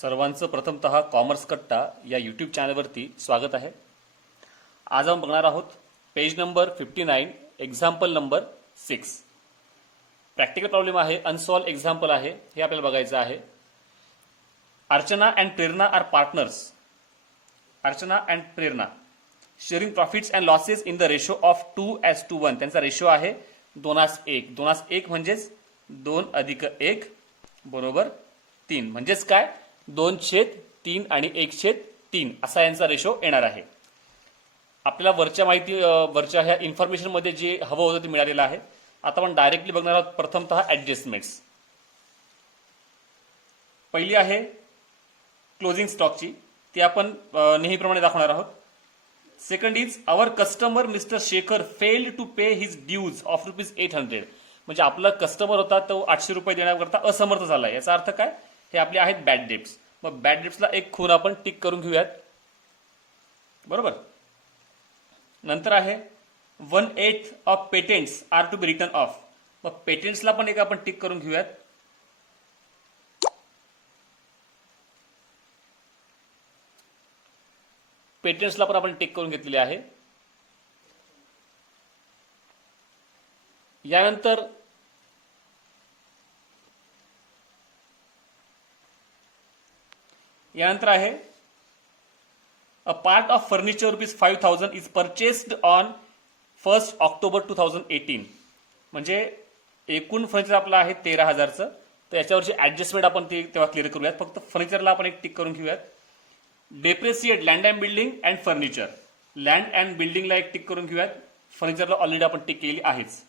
सर्वांचं प्रथमतः कॉमर्स कट्टा या यूट्यूब चॅनलवरती स्वागत आहे. आज आपण बघणार आहोत page number 59 example number 6. Practical problem आहे, अनसॉल्व एक्झाम्पल आहे, हे आपल्याला बघायचं आहे. Archana and Prerna are partners. Archana and Prerna sharing profits and losses in the ratio of 2:1. त्यांचा रेशो आहे 2:1. 2:1 म्हणजेच 2+1 बरोबर 3. म्हणजेच काय 2/3 आणि 1/3 असा यांचा रेशो येणार आहे. आपल्याला वरच्या ह्या इन्फॉर्मेशन मध्ये जे हवं होतं ते मिळालेलं आहे. आता आपण डायरेक्टली बघणार आहोत प्रथमतः ऍडजस्टमेंट्स. पहिली आहे क्लोजिंग स्टॉकची, ती आपण नेहमीप्रमाणे दाखवणार आहोत. Second is our customer Mr Shekhar failed to pay his dues of ₹800. म्हणजे आपला कस्टमर होता तो 800 रुपये देण्याकरता असमर्थ झाला. याचा अर्थ काय, हे आपले आहेत बॅड डेट्स. मग बॅड डेट्सला एक खूण आपण टिक करून घेऊयात. बरोबर. नंतर आहे 1/8 of patents are to be written off. मग पेटेंट्सला पण एक आपण टिक करून घेऊयात. पेटेंट्सला पण आपण टिक करून घेतलेले आहे. यानंतर आहे a part of furniture ₹5,000 is purchased on 1 October 2018. म्हणजे एकूण फर्निचर आपलं आहे 13,000चं. तर याच्यावरची ऍडजस्टमेंट आपण ते तेव्हा क्लिअर करूयात. फक्त फर्निचरला आपण एक टिक करून घेऊयात. Depreciate land and building and furniture. Land and बिल्डिंगला एक टिक करून घेऊयात. फर्निचरला ऑलरेडी आपण टिक केली आहेच.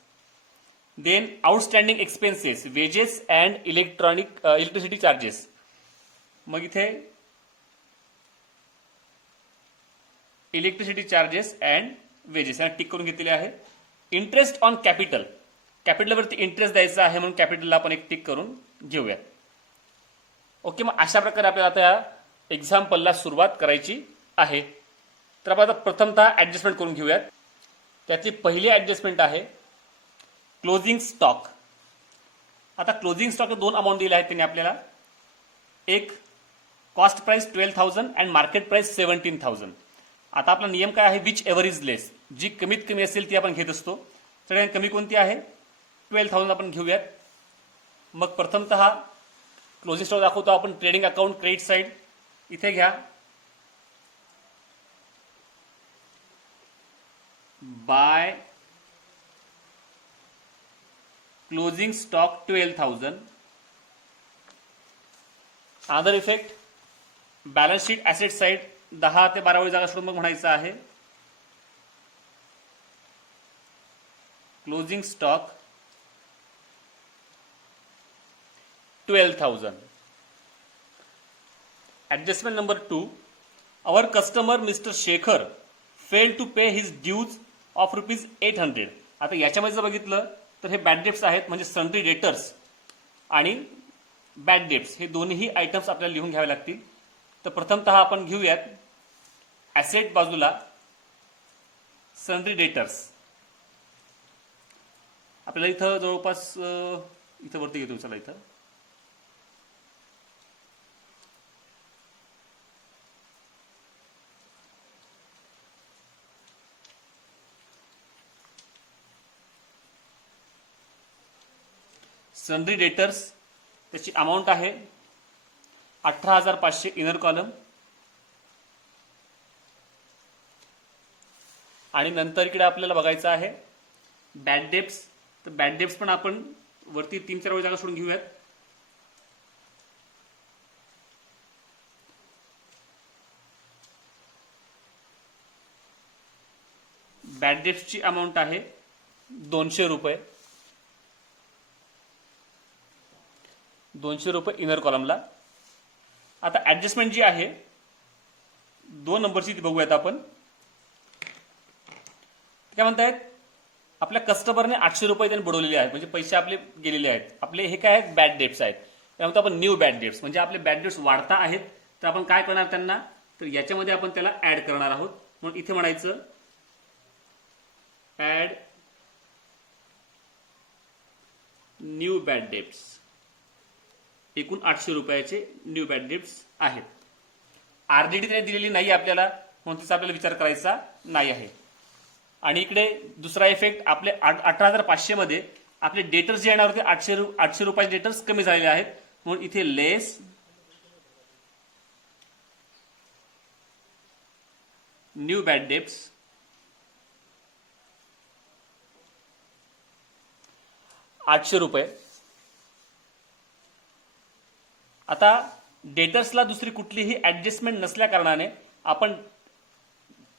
Then outstanding expenses wages and electricity charges. मग इथे इलेक्ट्रिसिटी चार्जेस अँड वेजेस यांना टिक करून घेतलेले आहे. Interest on capital. कॅपिटलवरती इंटरेस्ट द्यायचा आहे म्हणून कॅपिटलला आपण एक टिक करून घेऊयात. ओके. मग अशा प्रकारे आपल्याला आता या एक्झाम्पलला सुरुवात करायची आहे. तर आपण आता प्रथमतः ऍडजस्टमेंट करून घेऊयात. त्याची पहिली ऍडजस्टमेंट आहे क्लोजिंग स्टॉक. आता क्लोजिंग स्टॉक 2 अमाऊंट दिले आहेत त्यांनी आपल्याला. एक cost price 12,000 and market price 17,000. आता आपला नियम काय आहे, विच एव्हर इज लेस. जी कमीत कमी असेल ती आपण घेत असतो. सगळ्यात कमी कोणती आहे 12,000 आपण घेऊयात. मग प्रथमतः क्लोजिंग स्टॉक दाखवतो आपण. ट्रेडिंग अकाउंट क्रेडिट साइड इथे घ्या. By closing stock 12,000. Other effect balance sheet asset side 10 ते 12 वेळी जागा सोडून मग म्हणायचं आहे closing stock 12,000. Adjustment number 2. Our customer Mr Shekhar fail to pay his dues of ₹800. आता याच्यामध्ये जर बघितलं तर हे बॅड डेट्स आहेत. म्हणजे सन्ड्री डेटर्स आणि बॅड डेट्स हे दोन्ही आयटम्स आपल्याला लिहून घ्यावे लागतील. तर प्रथमतः आपण घेऊयात ऍसेट बाजूला सन्ड्री डेटर्स. आपल्याला इथं जवळपास इथं वरती घेतो. चला इथं सन्ड्री डेटर्स त्याची अमाऊंट आहे 18,500 इनर कॉलम. आणि नंतर इकडे आपल्याला बघायचं आहे बॅड डेट्स. तर बॅड डेट्स पण आपण वरती 3-4 वेळी जागा सोडून घेऊयात. बॅड डेट्सची अमाऊंट आहे 200 रुपये. 200 रुपये इनर कॉलमला. आता ऍडजस्टमेंट जी आहे 2 नंबरची ती बघूयात आपण. काय म्हणतायत, आपल्या कस्टमरने 800 रुपये त्यांनी बुडवलेले आहेत. म्हणजे पैसे आपले गेलेले आहेत. आपले हे काय आहेत, बॅड डेट्स आहेत. त्यामुळे आपण न्यू बॅड डेट्स, म्हणजे आपले बॅड डेट्स वाढता आहेत. तर आपण काय करणार त्यांना, तर याच्यामध्ये आपण त्याला ऍड करणार आहोत. म्हणून इथे म्हणायचं ऍड न्यू बॅड डेट्स. एकूण 800 रुपयाचे न्यू बॅड डेट्स आहेत. आरडीडी त्याने दिलेली नाही आपल्याला, म्हणून तिचा आपल्याला विचार करायचा नाही आहे. आणि इकडे दुसरा इफेक्ट, आपले 18,500 मध्ये आपले डेटर्स जे येणार होते 800 रुपयाचे डेटर्स कमी झालेले आहेत, म्हणून इथे लेस न्यू बॅड डेट्स ₹800. आता डेटर्सला दुसरी कुठलीही ऍडजस्टमेंट नसल्या कारणाने आपण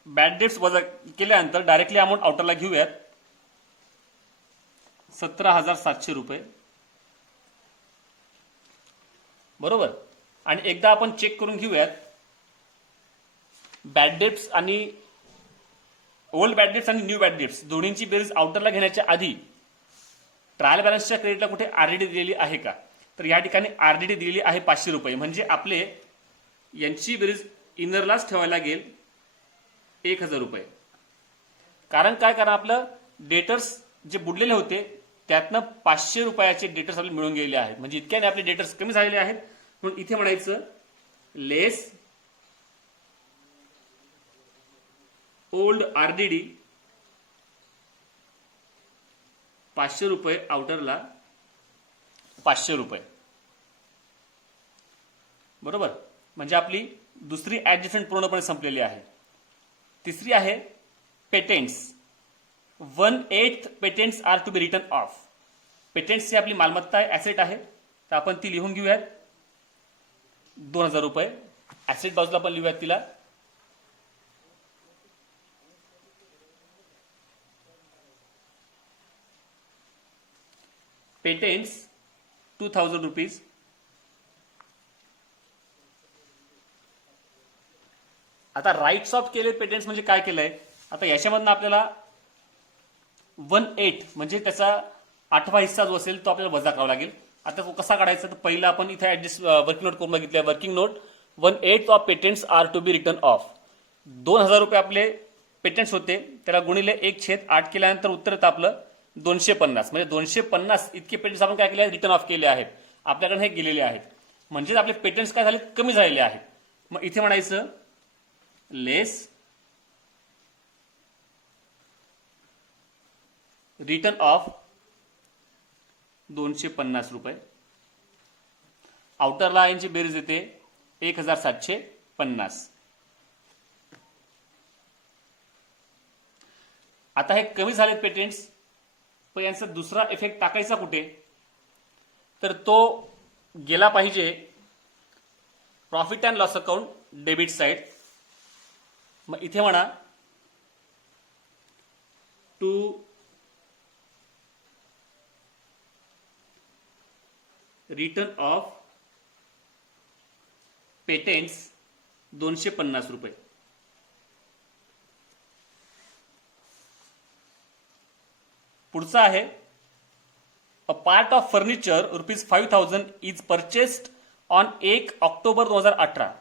बॅड डेट्स वजा केल्यानंतर डायरेक्टली अमाऊंट आउटरला घेऊयात. ₹17,700. बरोबर. आणि एकदा आपण चेक करून घेऊयात बॅड डेट्स आणि ओल्ड बॅड डेट्स आणि न्यू बॅड डेट्स दोन्हींची बेरीज आउटरला घेण्याच्या आधी ट्रायल बॅलन्सच्या क्रेडिटला कुठे आरडीडी दिलेली आहे का, तर या ठिकाणी आरडीडी दिलेली आहे ₹500. म्हणजे आपले यांची बेरीज इनरलाच ठेवायला लागेल ₹1,000. कारण काय, कारण आपलं डेटर्स जे बुडलेले होते त्यातनं ₹500 डेटर्स आपल्याला मिळून गेलेले आहेत. म्हणजे इतक्याने आपले डेटर्स कमी झालेले आहेत, म्हणून इथे म्हणायचं लेस ओल्ड आरडीडी ₹500 आउटरला ₹500. बरोबर. म्हणजे आपली दुसरी ऍडजस्टमेंट पूर्णपणे संपलेली आहे. तिसरी आहे patents. 1/8 patents are to be written off. Patents ही आपली मालमत्ता आहे, ऍसेट आहे, तर आपण ती लिहून घेऊयात. ₹2,000 ऍसेट बाजूला आपण लिहूयात तिला. पेटेंट्स ₹2,000. आता राईट्स ऑफ केले पेटेंट्स म्हणजे काय केलंय, आता याच्यामधनं आपल्याला 1/8 म्हणजे त्याचा 8वा हिस्सा जो असेल तो आपल्याला वजा करावा लागेल. आता तो कसा काढायचा, तर पहिला आपण इथे ऍडजस्ट वर्किंग नोट करून बघितल्या. Working note 1/8 of patents are to be written off. ₹2,000 आपले पेटेंट्स होते, त्याला गुणिले 1/8 केल्यानंतर उत्तर येतं आपलं 250. म्हणजे 250 इतके पेटेंट्स आपण काय केले आहेत, रिटर्न ऑफ केले आहेत. आपल्याकडे हे गेलेले आहेत, म्हणजेच आपले पेटेंट्स काय झाले, कमी झालेले आहेत. मग इथे म्हणायचं लेस रिटर्न ऑफ ₹250. आउटरला यांची बेरीज येते 1,750. आता हे कमी झालेत पेटेंट्स, पण यांचा दुसरा इफेक्ट टाकायचा कुठे, तर तो गेला पाहिजे profit and loss account debit side. मग इथे म्हणा टू रिटर्न ऑफ पेटेंट्स ₹250. पुढचा आहे a part of furniture ₹5,000 is purchased on 1 October 2018.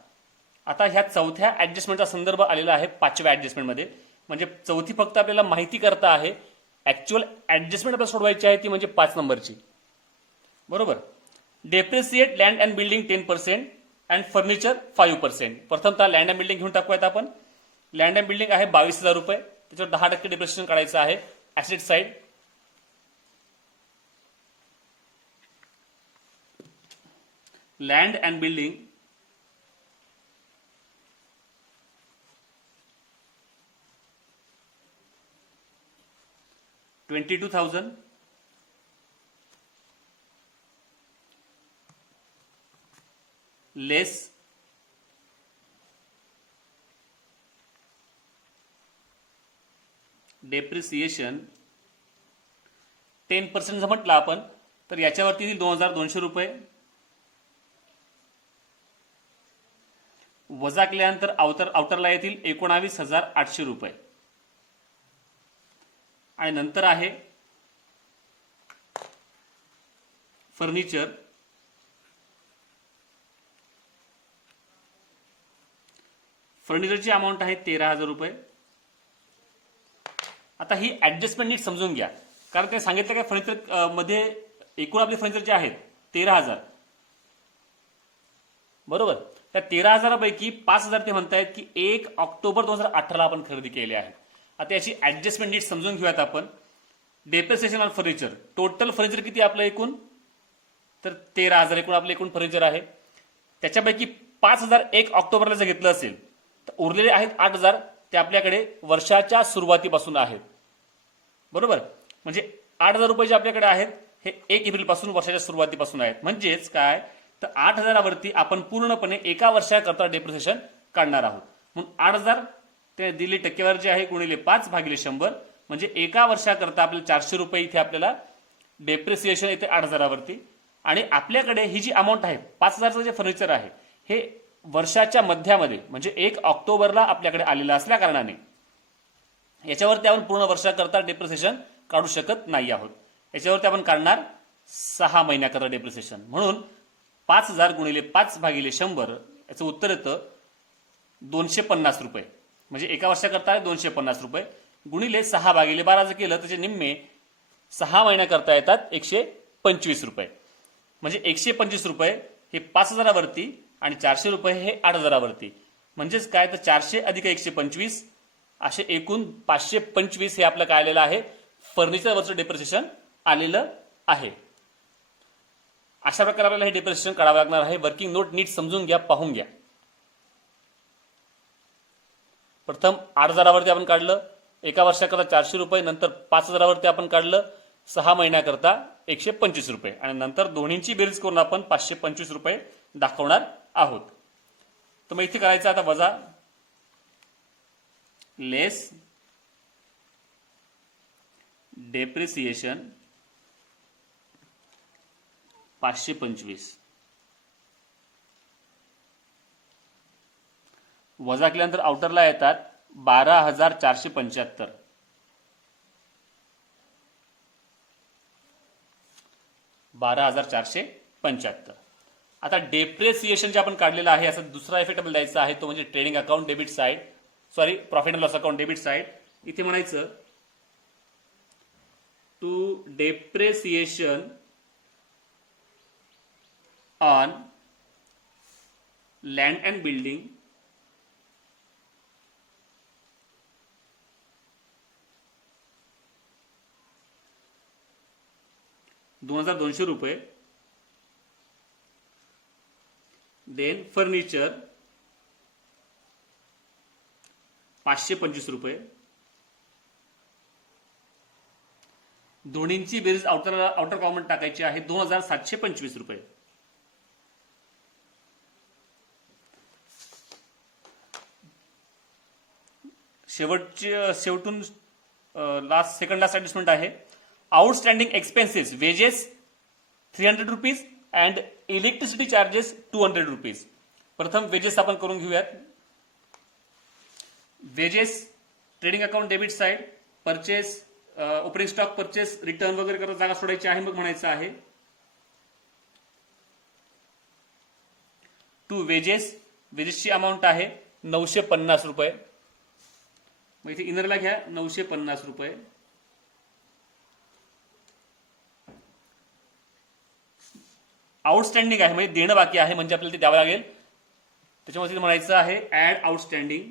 आता ह्या चौथ्या ऍडजस्टमेंटचा संदर्भ आलेला आहे 5व्या ऍडजस्टमेंटमध्ये. म्हणजे चौथी फक्त आपल्याला माहिती करता आहे, ऍक्च्युअल ऍडजस्टमेंट आपल्याला सोडवायची आहे ती म्हणजे 5 नंबरची. बरोबर. Depreciate land and building 10% and furniture 5%. प्रथमतः लँड अँड बिल्डिंग घेऊन टाकूयात आपण. लँड अँड बिल्डिंग आहे ₹22,000, त्याच्यावर 10% डेप्रिसिएशन काढायचं आहे asset side. Land and building $22,000. Less depreciation 10% जर म्हटलं आपण तर याच्यावरती येईल ₹2,200. वजा केल्यानंतर आउटरला येतील ₹19,800. आणि नंतर आहे फर्निचर. फर्निचरची अमाऊंट आहे ₹13,000. आता ही ऍडजस्टमेंट नीट समजून घ्या, कारण ते सांगितलं काय फर्निचर मध्ये एकूण आपले फर्निचर जे आहेत 13,000. बरोबर. त्या 13,000पैकी 5,000 ते म्हणतायत की 1 ऑक्टोबर 2018 आपण खरेदी केले आहे. आता याची ऍडजस्टमेंट नीट समजून घेऊयात आपण. Depreciation on furniture, total furniture किती आपलं एकूण, तर 13,000 एकूण आपलं एकूण फर्निचर आहे. त्याच्यापैकी 5,000 1 ऑक्टोबरला जर घेतलं असेल तर उरलेले आहेत 8,000, ते आपल्याकडे वर्षाच्या सुरुवातीपासून आहेत. बरोबर, म्हणजे 8,000 रुपये जे आपल्याकडे आहेत हे 1 एप्रिल पासून वर्षाच्या सुरुवातीपासून आहेत. म्हणजेच काय, तर 8,000वरती आपण पूर्णपणे एका वर्षाकरता डेप्रिसिएशन काढणार आहोत. म्हणून 8,000 ते दिली टक्केवारी जी आहे गुणिले 5/100, म्हणजे एका वर्षाकरता आपल्याला 400 रुपये इथे आपल्याला डेप्रिसिएशन येते 8,000वरती. आणि आपल्याकडे ही जी अमाऊंट आहे 5,000चं जे फर्निचर आहे हे वर्षाच्या मध्यामध्ये म्हणजे 1 ऑक्टोबरला आपल्याकडे आलेलं असल्या कारणाने याच्यावरती आपण पूर्ण वर्षाकरता डेप्रिसिएशन काढू शकत नाही आहोत. याच्यावरती आपण काढणार 6 महिन्याकरता डेप्रिसिएशन. म्हणून 5,000 गुणिले 5/100 याचं उत्तर येतं 250 रुपये. म्हणजे एका वर्षाकरता 250 रुपये गुणिले 6/12 जर केलं त्याचे निम्मे 6 महिन्याकरता येतात 125 रुपये. म्हणजे 125 रुपये हे 5,000वरती आणि 400 रुपये हे 8,000वरती. म्हणजेच काय, तर 400 अधिक 125 असे एकूण 525 हे आपलं काय आलेलं आहे, फर्निचरवरचं डेप्रिसिएशन आलेलं आहे. अशा प्रकारे आपल्याला हे डेप्रिसिएशन काढावं लागणार आहे. वर्किंग नोट नीट समजून घ्या, पाहून घ्या. प्रथम 8,000वरती आपण काढलं एका वर्षाकरता 400 रुपये, नंतर 5,000वरती आपण काढलं 6 महिन्याकरता 125 रुपये, आणि नंतर दोन्हींची बेरीज करून आपण 525 रुपये दाखवणार आहोत. तर मग इथे करायचं आता वजा लेस डेप्रिसिएशन 525 वजा केल्यानंतर आउटरला येतात 12,475. 12,475. आता डेप्रिसिएशन जे आपण काढलेलं आहे याचा दुसरा इफेक्ट आपल्याला द्यायचा आहे, तो म्हणजे trading account debit side, sorry profit and loss account debit side. इथे म्हणायचं to depreciation on land and building ₹2,200. Then furniture 525 रुपये. दोन्हींची बेरीज आउटर कॉमन टाकायची आहे 2,725 रुपये. शेवटून सेकंड लास्ट ऍडजस्टमेंट आहे. Outstanding expenses wedges 300 rupees and electricity charges 200 rupees. प्रथम वेजेस आपण करून घेऊयात. Wedges trading account debit side, purchase opening stock purchase return वगैरे करत जागा सोडायची आहे. मग म्हणायचं आहे टू वेजेसची अमाऊंट आहे 950 रुपये. मग इथे इनरला घ्या 950 रुपये. आउटस्टँडिंग आहे म्हणजे देणं बाकी आहे, म्हणजे आपल्याला ते द्यावं लागेल. त्याच्यामध्ये म्हणायचं आहे ऍड आउटस्टँडिंग.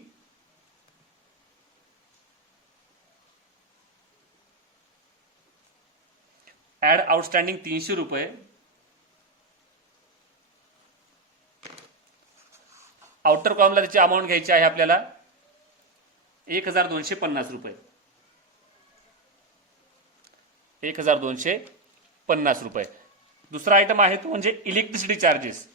ऍड आउटस्टँडिंग 300 रुपये. आउटर कॉलमला त्याची अमाऊंट घ्यायची आहे आपल्याला 1,250 रुपये. 1,250 रुपये. दुसरा आयटम आहे तो म्हणजे इलेक्ट्रिसिटी चार्जेस.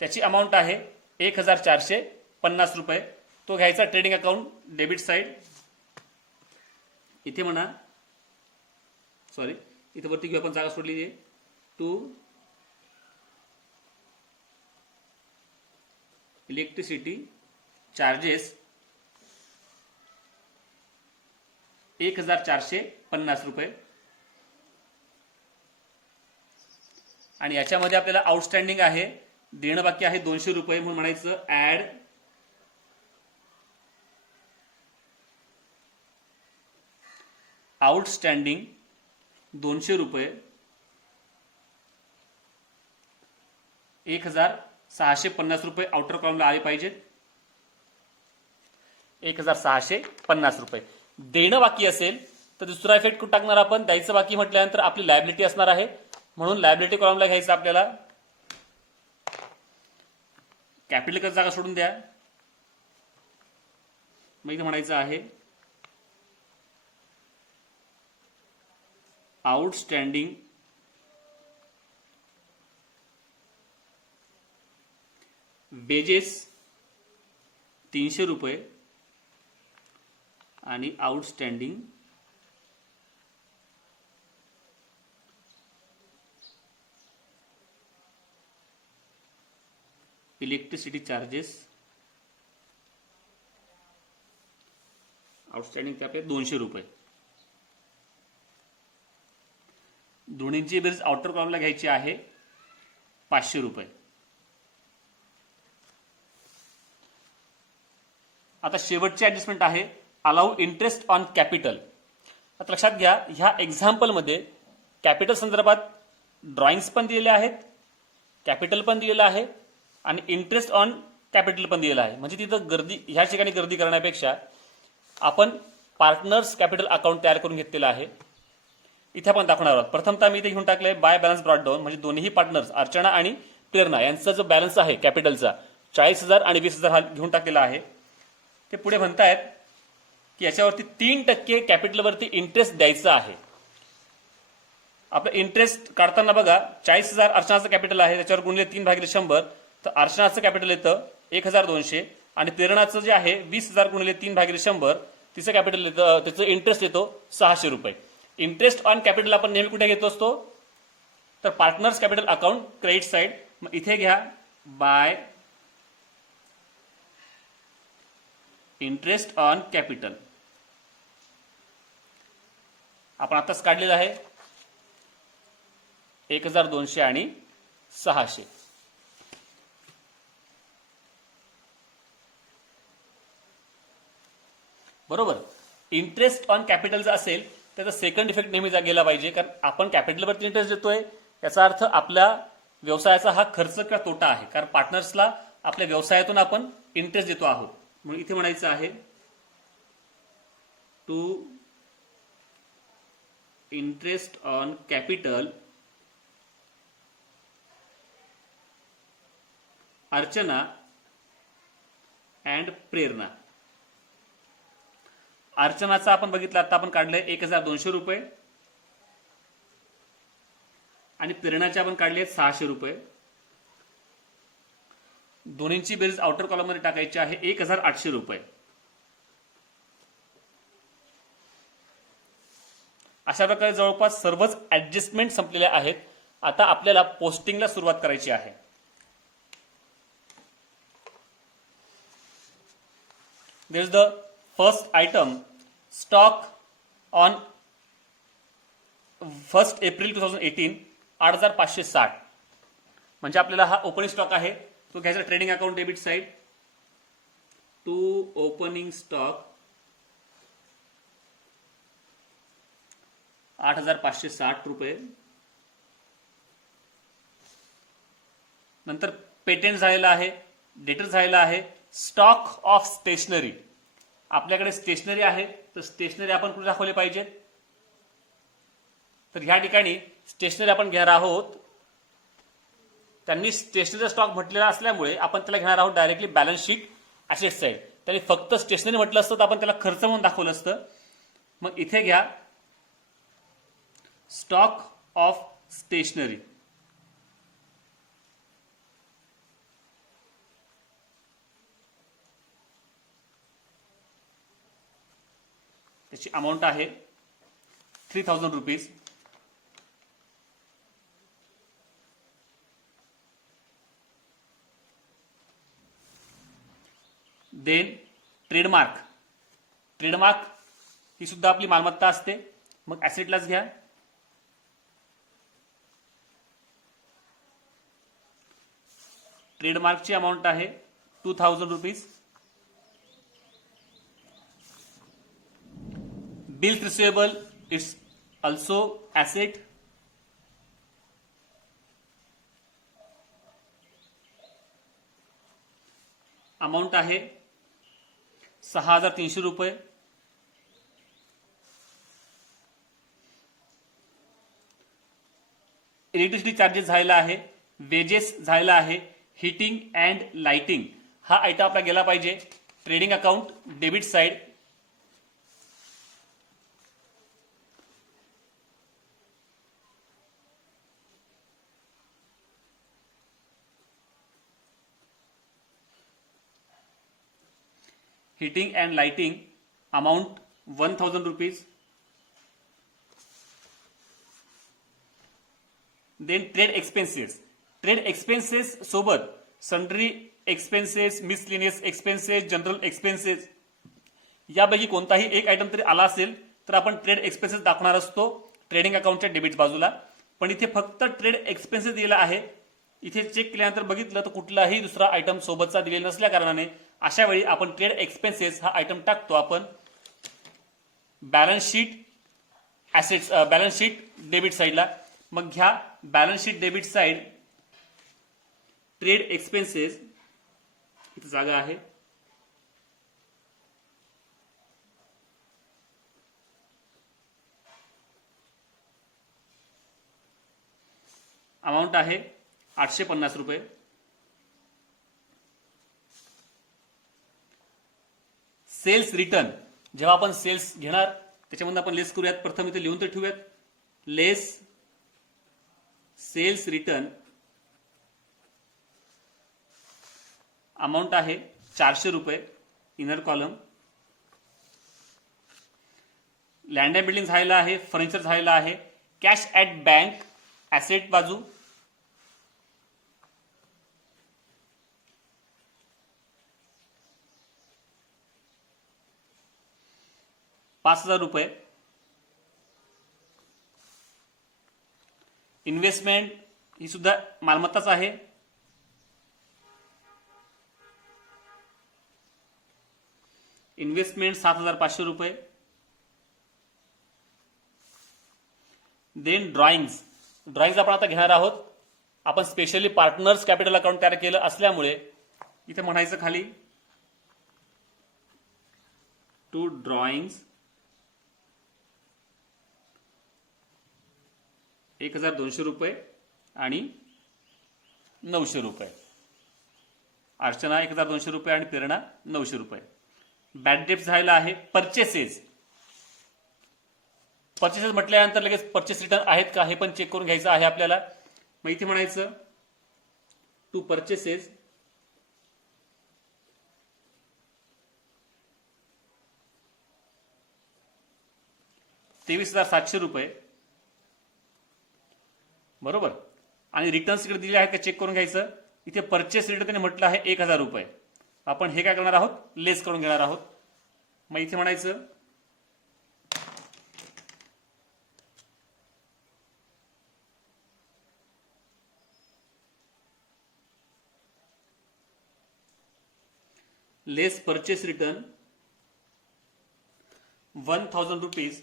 त्याची अमाऊंट आहे 1,450 रुपये. तो घ्यायचा ट्रेडिंग अकाउंट डेबिट साइड. इथे म्हणा, सॉरी इथे वरती घेऊ आपण, जागा सोडली आहे. टू इलेक्ट्रिसिटी चार्जेस 1,450 रुपये. आणि याच्यामध्ये आपल्याला आउटस्टँडिंग आहे, देणं बाकी आहे 200 रुपये. म्हणून म्हणायचं ऍड आउटस्टँडिंग 200 रुपये 1,000 ₹650 आउटर कॉलमला आले पाहिजेत. 1650 रुपये. देणं बाकी असेल तर दुसरा इफेक्ट कुठं टाकणार आपण? द्यायचं बाकी म्हटल्यानंतर आपली लायबिलिटी असणार आहे, म्हणून लायबिलिटी कॉलमला घ्यायचं आपल्याला. कॅपिटल कर जागा सोडून द्या. मग इथे म्हणायचं आहे आउटस्टँडिंग वेजेस ₹300 आणि आउटस्टँडिंग इलेक्ट्रिसिटी चार्जेस आउटस्टँडिंग ते आपले ₹200. दोन्हींची बेरीज आउटर कॉलमला घ्यायची आहे ₹500. आता शेवटची ऍडजस्टमेंट आहे अलाउ इंटरेस्ट ऑन कॅपिटल. आता लक्षात घ्या, ह्या एक्झाम्पलमध्ये कॅपिटल संदर्भात ड्रॉइंग्स पण दिलेले आहेत, कॅपिटल पण दिलेलं आहे आणि इंटरेस्ट ऑन कॅपिटल पण दिलेलं आहे. म्हणजे तिथं गर्दी, ह्या ठिकाणी गर्दी करण्यापेक्षा आपण पार्टनर्स कॅपिटल अकाउंट तयार करून घेतलेलं आहे. इथे आपण दाखवणार आहोत. प्रथमतः मी इथे घेऊन टाकलंय बाय बॅलन्स ब्रॉट डाऊन, म्हणजे दोन्ही पार्टनर्स अर्चना आणि प्रेरणा यांचा जो बॅलन्स आहे कॅपिटलचा 40,000 आणि 20,000 हा घेऊन टाकलेला आहे. ते पुढे म्हणतायत की याच्यावरती 3% कॅपिटलवरती इंटरेस्ट द्यायचा आहे. आपलं इंटरेस्ट काढताना बघा 40,000 अर्चनाचं कॅपिटल आहे, त्याच्यावर गुणले 3/100, तर अर्चनाचं कॅपिटल येतं 1,200 आणि प्रेरणाचं जे आहे 20,000 गुणिले 3/100 तिचं कॅपिटल येतं, त्याचं इंटरेस्ट येतो ₹600. इंटरेस्ट ऑन कॅपिटल आपण नेहमी कुठे घेतो असतो? तर partners capital account credit side. मग इथे घ्या बाय इंटरेस्ट ऑन कॅपिटल. आपण आताच काढलेलं आहे 1,200 आणि 600. बरोबर. इंटरेस्ट ऑन कॅपिटल जर असेल त्याचा सेकंड इफेक्ट नेहमी गेला पाहिजे, कारण आपण कॅपिटलवरती इंटरेस्ट देतोय याचा अर्थ आपल्या व्यवसायाचा हा खर्च किंवा तोटा आहे, कारण पार्टनर्सला आपल्या व्यवसायातून आपण इंटरेस्ट देतो आहोत. म्हणून इथे म्हणायचं आहे to interest on capital Archana and Prerana. अर्चनाचा आपण बघितलं, आता आपण काढलंय ₹1,200 आणि प्रेरणाचे आपण काढले ₹600. दोन्हींची बेरीज आउटर कॉलम मध्ये टाकायची आहे ₹1,800. अशा प्रकारे जवळपास सर्वच ऍडजस्टमेंट संपलेल्या आहेत. आता आपल्याला पोस्टिंगला सुरुवात करायची आहे. There is the first item, stock on 1 April 2018 8,560. म्हणजे आपल्याला हा ओपनिंग स्टॉक आहे तो घ्यायचा trading account debit side to opening stock ₹8,560. नंतर पेटेंट झालेला आहे, डेटर झालेला आहे. स्टॉक ऑफ स्टेशनरी, आपल्याकडे स्टेशनरी आहे तर स्टेशनरी आपण कुठे दाखवले पाहिजेत? तर ह्या ठिकाणी स्टेशनरी आपण घेणार आहोत. त्यांनी स्टेशनरीचा स्टॉक म्हटलेला असल्यामुळे आपण त्याला घेणार आहोत directly balance sheet asset side. त्यांनी फक्त स्टेशनरी म्हटलं असतं तर आपण त्याला खर्च म्हणून दाखवलं असतं. मग इथे घ्या स्टॉक ऑफ स्टेशनरी. त्याची अमाऊंट आहे ₹3,000. Then trademark. ट्रेडमार्क ही सुद्धा आपली मालमत्ता असते. मग ऍसेटलाच घ्या. ट्रेडमार्कची अमाऊंट आहे ₹2,000. Bills receivable, it's also asset. Amount आहे 6,300 रुपये. इलेक्ट्रिसिटी चार्जेस झालेला आहे, वेजेस झालेला आहे, हिटिंग अँड लाइटिंग हा आयटम आपला गेला पाहिजे. Trading account debit side. Heating and lighting amount 1,000 rupees. Then trade expenses. Trade expenses सोबत sundry expenses, miscellaneous expenses, general expenses यापैकी कोणताही एक आयटम तरी आला असेल तर आपण ट्रेड एक्सपेन्सेस दाखवणार असतो ट्रेडिंग अकाउंटच्या डेबिट बाजूला. पण इथे फक्त ट्रेड एक्सपेन्सेस दिलेला आहे. इथे चेक केल्यानंतर बघितलं तर कुठलाही दुसरा आयटम सोबतचा दिलेला नसल्या कारणाने अशा वेळी आपण ट्रेड एक्सपेन्सेस हा आयटम टाकतो आपण balance sheet assets, balance sheet debit साइडला. मग घ्या balance sheet debit side trade expenses, इथे जागा आहे. अमाऊंट आहे 850 रुपये. सेल्स रिटर्न जेव्हा आपण सेल्स घेणार त्याच्यामध्ये आपण लेस करूयात. प्रथम इथे लिहून तर ठेवूयात. लेस सेल्स रिटर्न अमाऊंट आहे 400 रुपये. Inner column. Land and building झालेला आहे, फर्निचर झालेला आहे. कॅश ॲट बँक ऍसेट बाजू. ₹5,000. इन्व्हेस्टमेंट ही सुद्धा मालमत्ताच आहे. इन्व्हेस्टमेंट 7,500 रुपये. Then drawings. ड्रॉइंग्स आपण आता घेणार आहोत. आपण स्पेशली पार्टनर्स कॅपिटल अकाउंट तयार केलं असल्यामुळे इथे म्हणायचं खाली टू ड्रॉइंग्स 1,200 रुपये आणि 900 रुपये. अर्चना 1,200 रुपये आणि प्रेरणा 900 रुपये. बॅड डेप्ट झालेला आहे. परचेसेस. परचेसेस म्हटल्यानंतर लगेच परचेस रिटर्न आहेत का हे पण चेक करून घ्यायचं आहे आपल्याला. मग इथे म्हणायचं टू परचेसेस 23,700 रुपये. बरोबर. आणि रिटर्न्स इकडे दिले आहेत का चेक करून घ्यायचं. इथे परचेस रिटर्न त्याने म्हटलं आहे 1,000 रुपये. आपण हे काय करणार आहोत, लेस करून घेणार आहोत. मग इथे म्हणायचं less purchase return 1,000 rupees.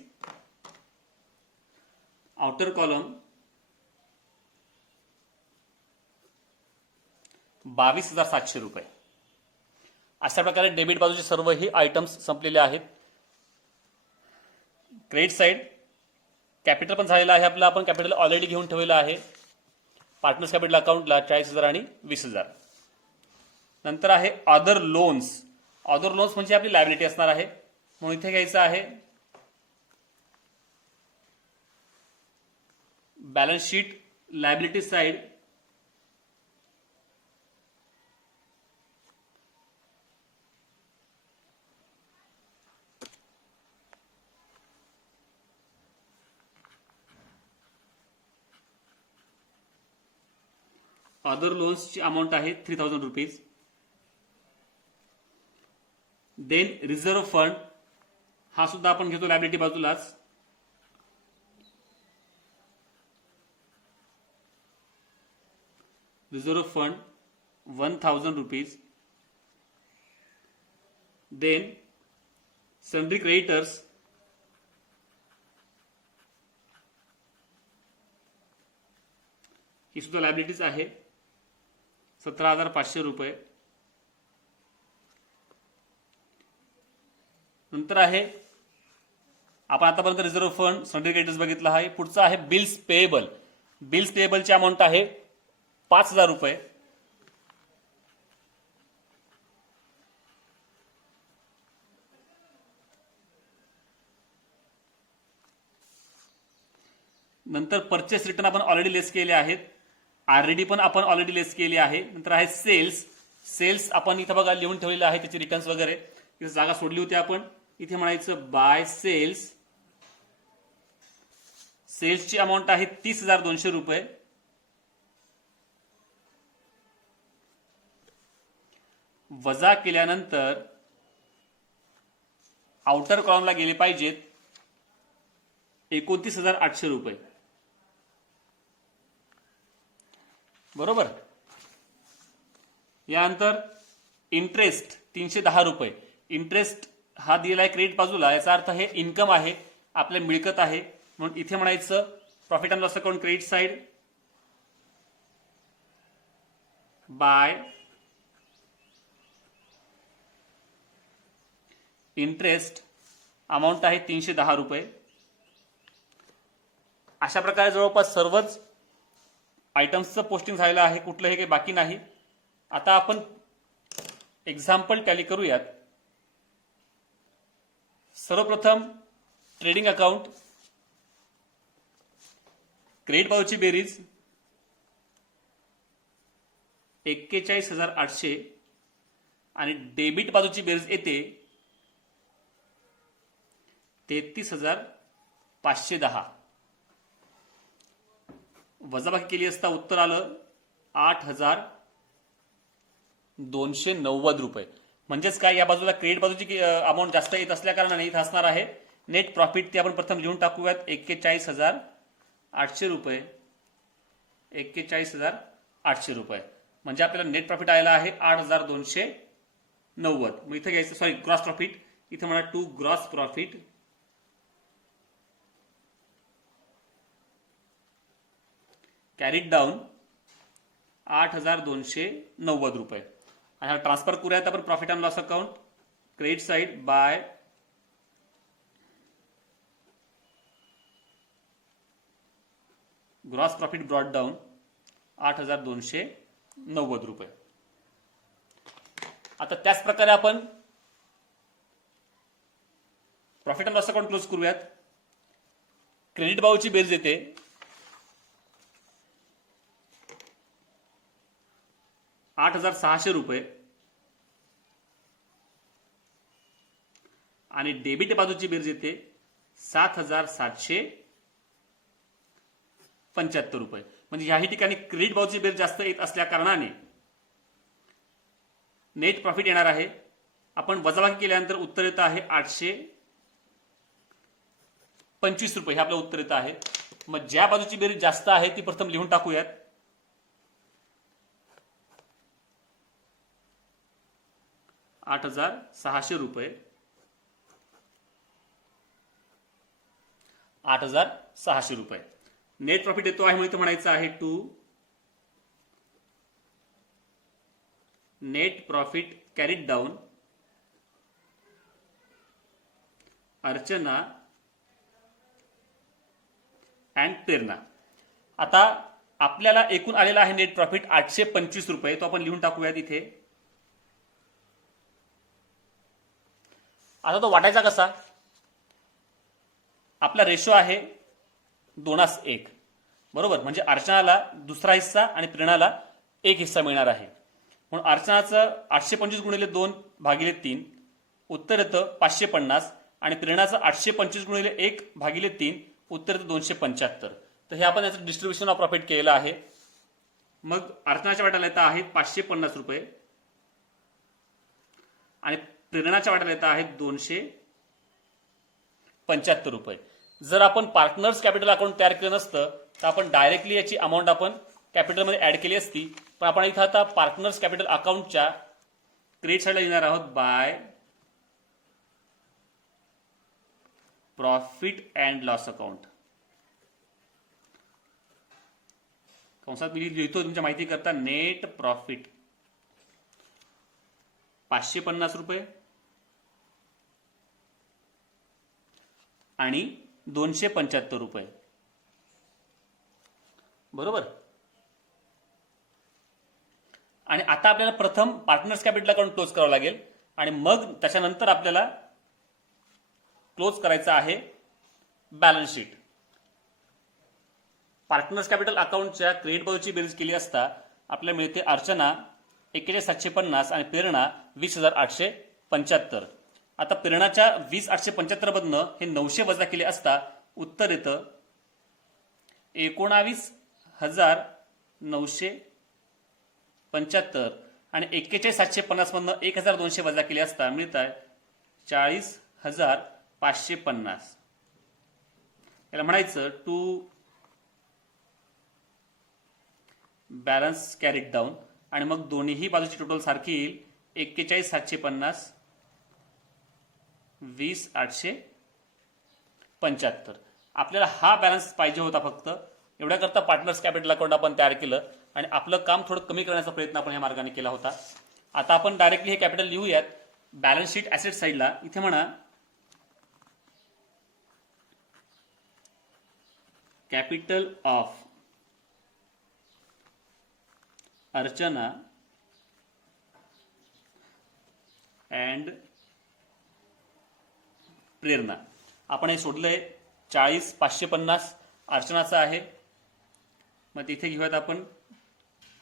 Outer column 22,700 रुपये. अशा प्रकारे डेबिट बाजूचे सर्वही आयटम्स संपलेले आहेत. क्रेडिट साइड कॅपिटल पण झालेला आहे आपला. आपण कॅपिटल ऑलरेडी घेऊन ठेवलेलं आहे. पार्टनर्स कॅपिटल अकाउंटला 40,000 आणि 20,000. नंतर आहे अदर लोन्स. अदर लोन्स म्हणजे आपली लायबिलिटी असणार आहे. म्हणून इथे घ्यायचं आहे balance sheet liability side other लोन्सची अमाऊंट आहे 3,000 रुपीज. देन रिझर्व्ह फंड हा सुद्धा आपण घेतो लायबिलिटी बाजूलाच. Reserve fund 1,000 rupees. Then sundry creditors ही सुद्धा लायबिलिटीज आहे 17,500 रुपये. नंतर आहे आपण आतापर्यंत रिझर्व्ह फंड, सन्ड्री क्रेडिटर्स बघितला आहे. पुढचा आहे बिल्स पेएबल. बिल्स पेएबलची अमाऊंट आहे 5,000 रुपये. नंतर परचेस रिटर्न आपण ऑलरेडी लेस केले आहेत. आरडी पण आपण ऑलरेडी लेस केली आहे. नंतर आहे सेल्स. सेल्स आपण इथं बघा लिहून ठेवलेलं आहे, त्याचे रिटर्न्स वगैरे. इथे जागा सोडली होती आपण. इथे म्हणायचं बाय सेल्स. सेल्सची अमाऊंट आहे 30,200 रुपये. वजा केल्यानंतर आउटर कॉलमला गेले पाहिजेत 29,800 रुपये. बरोबर. यानंतर इंटरेस्ट 310 रुपये. इंटरेस्ट हा दिलेला आहे क्रेडिट बाजूला, याचा अर्थ हे इन्कम आहे, आपल्या मिळकत आहे. म्हणून इथे म्हणायचं profit and loss account credit side bye interest. Amount आहे 310 रुपये. अशा प्रकारे जवळपास सर्वच आयटम्सचं पोस्टिंग झालेलं आहे, कुठलंही काही बाकी नाही. आता आपण एक्झाम्पल टॅली करूयात. सर्वप्रथम ट्रेडिंग अकाउंट, क्रेडिट बाजूची बेरीज 41,800 आणि डेबिट बाजूची बेरीज येते 33,510. वजाबाकी केली असता उत्तर आलं 8,290 रुपये. म्हणजेच काय, या बाजूला क्रेडिट बाजूची अमाऊंट जास्त येत असल्या कारणाने इथं असणार आहे नेट प्रॉफिट. ते आपण प्रथम लिहून टाकूयात 41,800 रुपये. 41,800 रुपये म्हणजे आपल्याला नेट प्रॉफिट आलेला आहे 8,290. मग इथं घ्यायचं, सॉरी, ग्रॉस प्रॉफिट. इथं म्हणा to gross profit carried down 8,290 रुपये. आणि हा ट्रान्सफर करूयात आपण profit and loss account credit side by gross profit brought down 8,290 रुपये. आता त्याच प्रकारे आपण profit and loss account close करूयात. क्रेडिट बाजूची बेरीज येते 8,600 रुपये आणि डेबिट बाजूची बेरीज येते 7,775 रुपये. म्हणजे याही ठिकाणी क्रेडिट बाजूची बेरीज जास्त येत असल्या कारणाने नेट प्रॉफिट येणार आहे. आपण वजाबाकी केल्यानंतर उत्तर येत आहे 825 रुपये. हे आपलं उत्तर येत आहे. मग ज्या बाजूची बेरीज जास्त आहे ती प्रथम लिहून टाकूयात. 8,600 रुपये, 8,600 रुपये. नेट प्रॉफिट येतो आहे म्हणून म्हणायचं आहे to net profit carried down Archana and Prerana. आता आपल्याला एकूण आलेला आहे नेट प्रॉफिट 825 रुपये. तो आपण लिहून टाकूयात इथे. आता तो वाटायचा कसा? आपला रेशो आहे 2:1. बरोबर. म्हणजे अर्चनाला दुसरा हिस्सा आणि प्रेरणाला एक हिस्सा मिळणार आहे. म्हणून अर्चनाचं 825 गुणिले 2 भागिले 3 उत्तर येतं 550 आणि प्रेरणाचं 825 गुणिले 1 भागिले 3 उत्तर येतं 275. तर हे आपण याचं डिस्ट्रीब्युशन ऑफ प्रॉफिट केलेलं आहे. मग अर्चनाच्या वाट्याला येत आहेत 550 रुपये आणि प्रेरणाच्या वाट्याला येत आहेत 275 रुपये. जर आपण पार्टनर्स कॅपिटल अकाउंट तयार केलं नसतं तर आपण डायरेक्टली याची अमाऊंट आपण कॅपिटलमध्ये ऍड केली असती. पण आपण इथं आता पार्टनर्स कॅपिटल अकाउंटच्या क्रेडिट साईडला लिहिणार आहोत by profit and loss account. कंसात मी लिहितो तुमच्या माहिती करता नेट प्रॉफिट 550 रुपये आणि 275 रुपये. बरोबर. आणि आता आपल्याला प्रथम पार्टनर्स कॅपिटल अकाउंट क्लोज करावं लागेल आणि मग त्याच्यानंतर आपल्याला क्लोज करायचं आहे बॅलन्स शीट. पार्टनर्स कॅपिटल अकाउंटच्या क्रेडिट बाजूची बेरीज केली असता आपल्याला मिळते अर्चना 41,750 आणि प्रेरणा 20,875. आता प्रेरणाच्या 20,875 मधनं हे 900 वजा केले असता उत्तर येतं 19,975 आणि 41,750 मधनं 1,200 वजा केले असता मिळत आहे 40,550. याला म्हणायचं टू बॅलन्स कॅरीड डाऊन आणि मग दोन्ही बाजूची टोटल सारखी येईल 41,750 20,875. आपल्याला हा बॅलन्स पाहिजे होता फक्त. एवढ्या करता पार्टनर्स कॅपिटल अकाउंट आपण तयार केलं आणि आपलं काम थोडं कमी करण्याचा प्रयत्न आपण या मार्गाने केला होता. आता आपण डायरेक्टली हे कॅपिटल लिहूयात बॅलन्स शीट ऍसेट साईडला. इथे म्हणा कॅपिटल ऑफ अर्चना अँड प्रेरणा. आपण हे सोडलंय 40,550 अर्चनाचं आहे. मग तिथे घेऊयात आपण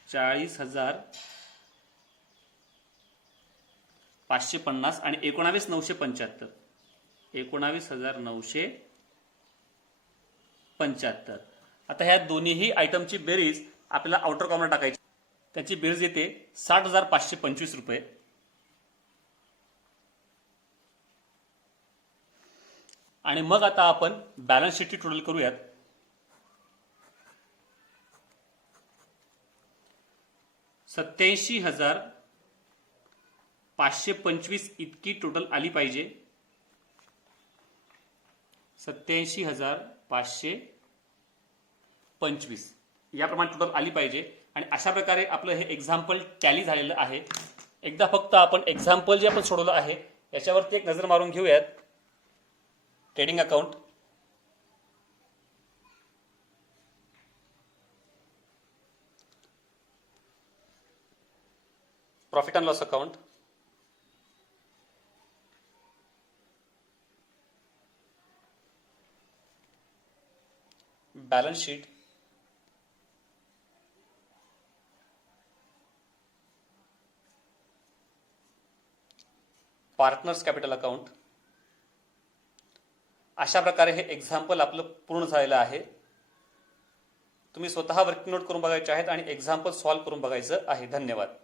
40,550 आणि 19,975. 19,975. आता ह्या दोन्ही आयटमची बेरीज आपल्याला आउटर कॉर्नर टाकायची. त्याची बेरीज येते 60,525 रुपये. आणि मग आता आपण बॅलन्स शीटची टोटल करूयात. $87,525 इतकी टोटल आली पाहिजे. 87,525 याप्रमाणे टोटल आली पाहिजे. आणि अशा प्रकारे आपलं हे एक्झाम्पल टॅली झालेलं आहे. एकदा फक्त आपण एक्झाम्पल जे आपण सोडवलं आहे याच्यावरती एक नजर मारून घेऊयात. Trading account, profit and loss account, balance sheet, partners capital account. अशा प्रकारे हे एक्झाम्पल आपलं पूर्ण झालेलं आहे. तुम्ही स्वतः वर्किंग नोट करून बघायचे आहेत आणि एक्झाम्पल सॉल्व्ह करून बघायचं आहे. धन्यवाद.